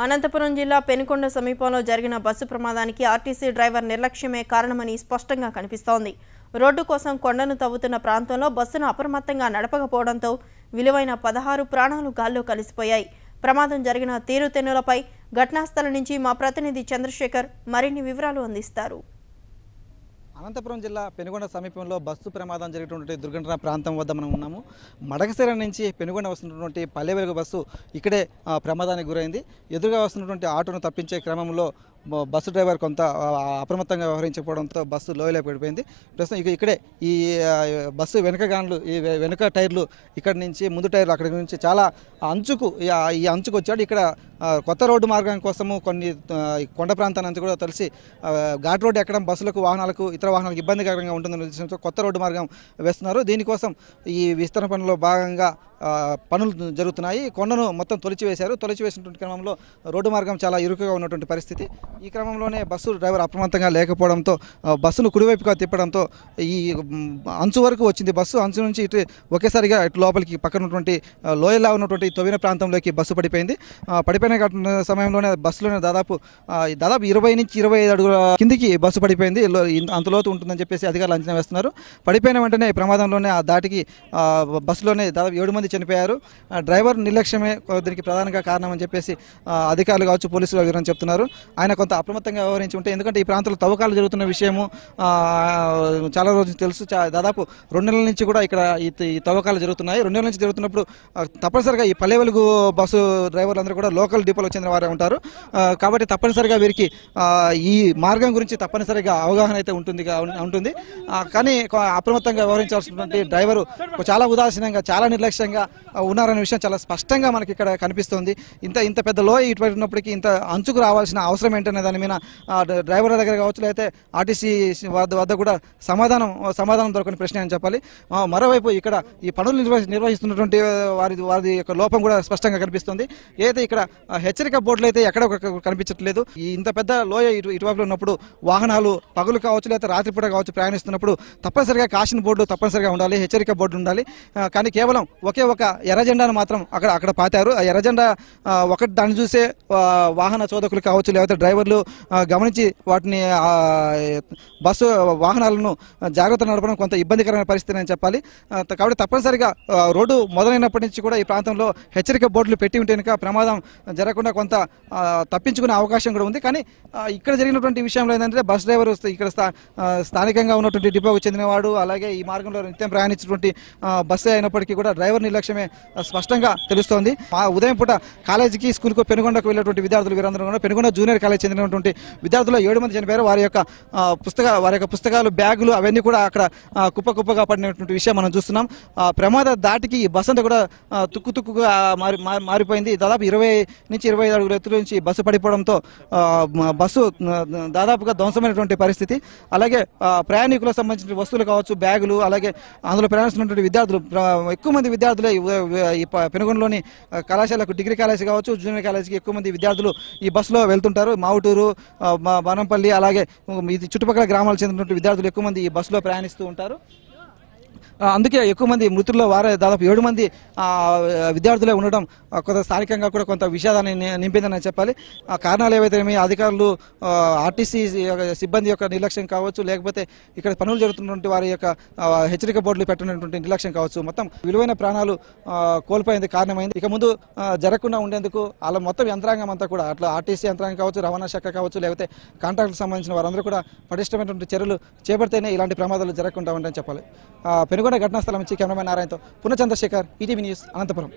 అనంతపురం జిల్లా పెనుకొండ సమీపంలో జరిగిన బస్సు ప్రమాదానికి ఆర్టీసీ డ్రైవర్ నిర్లక్ష్యమే కారణమని స్పష్టంగా కనిపిస్తోంది. రోడ్డు కోసం కొండను తవ్వుతున్న ప్రాంతంలో బస్సును అప్రమత్తంగా నడపకపోవడంతో విలువైన 16 ప్రాణాలు గాల్లో కలిసిపోయాయి. ప్రమాదం జరిగిన తీరుతెన్నులపై ఘటనాస్థలం నుంచి మా ప్రతినిధి చంద్రశేఖర్ మరిన్ని వివరాలు అందిస్తారు. అనంతపురం జిల్లా పెనుగొండ సమీపంలో బస్సు ప్రమాదం జరిగినటువంటి దుర్ఘటన ప్రాంతం వద్ద మనం ఉన్నాము. మడకశిర నుంచి పెనుగొండ వస్తున్నటువంటి పల్లె వెలుగు బస్సు ఇక్కడే ప్రమాదానికి గురైంది. ఎదురుగా వస్తున్నటువంటి ఆటోను తప్పించే క్రమంలో బస్సు డ్రైవర్ కొంత అప్రమత్తంగా వ్యవహరించకపోవడంతో బస్సు లోయలోకి పడిపోయింది. ప్రస్తుతం ఇక్కడే ఈ బస్సు వెనుక గాన్లు ఈ వెనుక టైర్లు ఇక్కడ నుంచి ముందు టైర్లు అక్కడి నుంచి చాలా అంచుకు ఈ అంచుకు వచ్చాడు. ఇక్కడ కొత్త రోడ్డు మార్గం కోసము కొన్ని కొండ ప్రాంతాల నుంచి కూడా తెలిసి ఘాట్ రోడ్డు ఎక్కడం బస్సులకు వాహనాలకు ఇతర వాహనాలకు ఇబ్బందికరంగా ఉంటుందనే ఉద్దేశంతో కొత్త రోడ్డు మార్గం వేస్తున్నారు. దీనికోసం ఈ విస్తరణ పనుల్లో భాగంగా పనులు జరుగుతున్నాయి. కొండను మొత్తం తొలిచివేశారు. తొలిచివేసినటువంటి క్రమంలో రోడ్డు మార్గం చాలా ఇరుకుగా ఉన్నటువంటి పరిస్థితి. ఈ క్రమంలోనే బస్సు డ్రైవర్ అప్రమత్తంగా లేకపోవడంతో బస్సును కుడివైపుగా తిప్పడంతో ఈ అంచు వరకు వచ్చింది. బస్సు అంచు నుంచి ఇటు ఒకేసారిగా ఇటు లోపలికి పక్కన ఉన్నటువంటి లోయలా ఉన్నటువంటి తొవ్విన ప్రాంతంలోకి బస్సు పడిపోయింది. పడిపోయిన సమయంలోనే బస్సులోనే దాదాపు 20 నుంచి 25 అడుగుల కిందికి బస్సు పడిపోయింది. అంత లోతు ఉంటుందని చెప్పేసి అధికారులు అంచనా వేస్తున్నారు. పడిపోయిన వెంటనే ఈ ప్రమాదంలోనే ఆ దాటికి బస్సులోనే దాదాపు 7 మంది చనిపోయారు. డ్రైవర్ నిర్లక్ష్యమే దీనికి ప్రధానంగా కారణం అని చెప్పేసి అధికారులు కావచ్చు పోలీసులు వివరణ చెప్తున్నారు. ఆయన కొంత అప్రమత్తంగా వ్యవహరించి ఉంటే, ఎందుకంటే ఈ ప్రాంతంలో తవ్వకాలు జరుగుతున్న విషయము చాలా రోజులు తెలుసు. దాదాపు 2 నెలల నుంచి కూడా ఇక్కడ ఈ తవ్వకాలు జరుగుతున్నాయి. 2 నెలల నుంచి జరుగుతున్నప్పుడు తప్పనిసరిగా ఈ పల్లె వెలుగు బస్సు డ్రైవర్లందరూ కూడా లోకల్ డిపోలకు చెందిన వారే ఉంటారు. కాబట్టి తప్పనిసరిగా వీరికి ఈ మార్గం గురించి తప్పనిసరిగా అవగాహన అయితే ఉంటుంది. కానీ అప్రమత్తంగా వ్యవహరించాల్సినటువంటి డ్రైవరు చాలా ఉదాసీనంగా చాలా నిర్లక్ష్యంగా ఉన్నారనే విషయం చాలా స్పష్టంగా మనకి ఇక్కడ కనిపిస్తుంది. ఇంత పెద్ద లోయ ఇటువైపు ఉన్నప్పటికీ ఇంత అంచుకు రావాల్సిన అవసరం ఏంటనే దాని మీద డ్రైవర్ల దగ్గర కావచ్చు, లేకపోతే ఆర్టీసీ వద్ద కూడా సమాధానం దొరకని ప్రశ్న అని చెప్పాలి. మరోవైపు ఇక్కడ ఈ పనులు నిర్వహిస్తున్నటువంటి వారి యొక్క లోపం కూడా స్పష్టంగా కనిపిస్తుంది. ఏదైతే ఇక్కడ హెచ్చరిక బోర్డులు అయితే ఎక్కడ కనిపించట్లేదు. ఇంత పెద్ద లోయ ఇటువైపులో ఉన్నప్పుడు వాహనాలు పగులు కావచ్చు, లేకపోతే రాత్రిపూట కావచ్చు ప్రయాణిస్తున్నప్పుడు తప్పనిసరిగా కాషన్ బోర్డు తప్పనిసరిగా ఉండాలి, హెచ్చరిక బోర్డు ఉండాలి. కానీ కేవలం ఒకే ఒక ఎర్ర జెండాను మాత్రం అక్కడ పాతారు. ఆ ఎర్ర జెండా ఒకటి దాన్ని చూసే వాహన చోదకులు కావచ్చు, లేకపోతే డ్రైవర్లు గమనించి వాటిని బస్సు వాహనాలను జాగ్రత్త నడపడం కొంత ఇబ్బందికరమైన పరిస్థితి అని చెప్పాలి. కాబట్టి తప్పనిసరిగా రోడ్డు మొదలైనప్పటి నుంచి కూడా ఈ ప్రాంతంలో హెచ్చరిక బోర్డులు పెట్టి ఉంటే కనుక ప్రమాదం జరగకుండా కొంత తప్పించుకునే అవకాశం కూడా ఉంది. కానీ ఇక్కడ జరిగినటువంటి విషయంలో ఏంటంటే బస్ డ్రైవర్ ఇక్కడ స్థానికంగా ఉన్నటువంటి డిపోకు చెందినవాడు, అలాగే ఈ మార్గంలో నిత్యం ప్రయాణించినటువంటి బస్సు అయినప్పటికీ కూడా డ్రైవర్ నిర్లక్ష్యమే స్పష్టంగా తెలుస్తోంది. ఉదయం పూట కాలేజీకి స్కూల్కు పెనుగొండకు వెళ్ళినటువంటి విద్యార్థులు వీరందరూ కూడా పెనుగొండ జూనియర్ కాలేజ్ చెందినటువంటి విద్యార్థులు 7 మంది చనిపోయారు. వారి యొక్క పుస్తకాలు, బ్యాగులు అవన్నీ కూడా అక్కడ కుప్పగా పడినటువంటి విషయం మనం చూస్తున్నాం. ప్రమాద దాటికి ఈ బస్సు అంతా కూడా తుక్కుగా మారిపోయింది. దాదాపు 20 నుంచి 25 అడుగుల ఎత్తు నుంచి బస్సు పడిపోవడంతో బస్సు దాదాపుగా ధ్వంసమైనటువంటి పరిస్థితి. అలాగే ప్రయాణికులకు సంబంధించిన వస్తువులు కావచ్చు, బ్యాగులు, అలాగే అందులో ప్రయాణిస్తున్నటువంటి విద్యార్థులు ఎక్కువ మంది విద్యార్థులే ఈ పెనుగొండలోని కళాశాలకు డిగ్రీ కాలేజీ కావచ్చు, జూనియర్ కాలేజీకి ఎక్కువ మంది విద్యార్థులు ఈ బస్సులో వెళ్తుంటారు. మావుటూరు, బానంపల్లి, అలాగే ఇది చుట్టుపక్కల గ్రామాలకు చెందినటువంటి విద్యార్థులు ఎక్కువ మంది ఈ బస్సులో ప్రయాణిస్తూ ఉంటారు. అందుకే ఎక్కువ మంది మృతుల్లో వారే దాదాపు 7 మంది విద్యార్థులే ఉండడం కొంత స్థానికంగా కూడా కొంత విషాదాన్ని నింపిందని చెప్పాలి. ఆ కారణాలు ఏవైతే అధికారులు ఆర్టీసీ సిబ్బంది యొక్క నిర్లక్ష్యం కావచ్చు, లేకపోతే ఇక్కడ పనులు జరుగుతున్నటువంటి వారి యొక్క హెచ్చరిక బోర్డులు పెట్టినటువంటి నిర్లక్ష్యం కావచ్చు, మొత్తం విలువైన ప్రాణాలు కోల్పోయేందుకు కారణమైంది. ఇక ముందు జరగకుండా ఉండేందుకు అలా మొత్తం యంత్రాంగం అంతా కూడా అట్లా ఆర్టీసీ యంత్రాంగం కావచ్చు, రవాణా శాఖ కావచ్చు, లేకపోతే కాంట్రాక్టులకు సంబంధించిన వారందరూ కూడా పటిష్టమైనటువంటి చర్యలు చేపడితేనే ఇలాంటి ప్రమాదాలు జరగకుండా ఉంటాయని చెప్పాలి. పెనుగొండ ఘటనా స్థలం నుంచి కెమెరామెన్ నారాయణతో పునః చంద్రశేఖర్, ఈటీవీ న్యూస్, అనంతపురం.